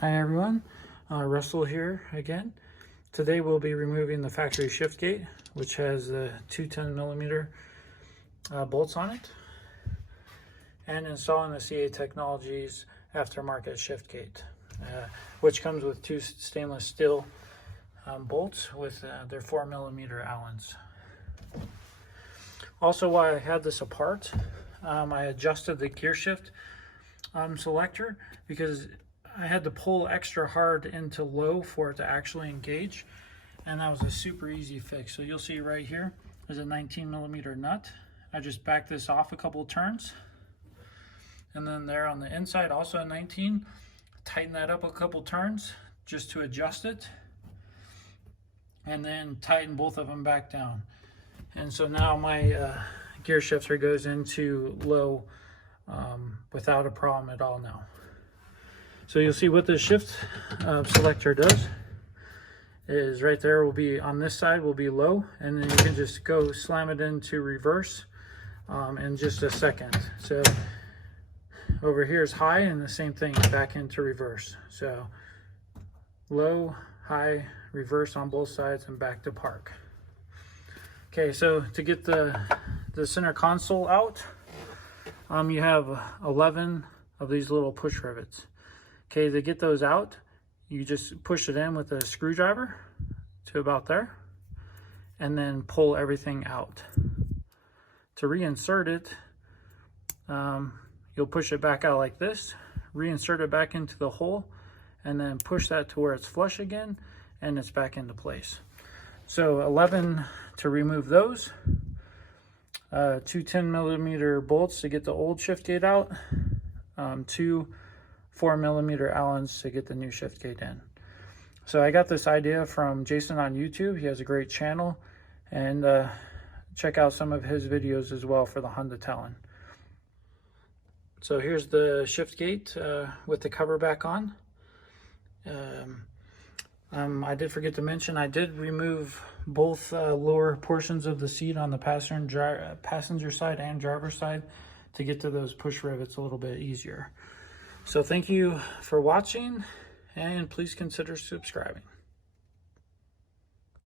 Hi everyone, Russell here again. Today we'll be removing the factory shift gate, which has the two 10mm bolts on it, and installing the CA Technologies aftermarket shift gate, which comes with two stainless steel bolts with their 4mm Allens. Also, while I had this apart, I adjusted the gear shift selector because I had to pull extra hard into low for it to actually engage, and that was a super easy fix. So you'll see right here there's a 19mm nut. I just backed this off a couple of turns, and then there on the inside also a 19. Tighten that up a couple turns just to adjust it, and then tighten both of them back down. And so now my gear shifter goes into low without a problem at all now. So you'll see what the shift selector does is right there will be on this side will be low, and then you can just go slam it into reverse in just a second. So over here is high, and the same thing back into reverse. So low, high, reverse on both sides, and back to park. Okay, so to get the center console out, you have 11 of these little push rivets. Okay, to get those out, you just push it in with a screwdriver to about there, and then pull everything out. To reinsert it, you'll push it back out like this, reinsert it back into the hole, and then push that to where it's flush again, and it's back into place. So 11 to remove those, two 10mm bolts to get the old shift gate out, two 4mm Allens to get the new shift gate in. So I got this idea from Jason on YouTube. He has a great channel, and check out some of his videos as well for the Honda Talon. So here's the shift gate with the cover back on. I did forget to mention I did remove both lower portions of the seat on the passenger side and driver side to get to those push rivets a little bit easier. So thank you for watching, and please consider subscribing.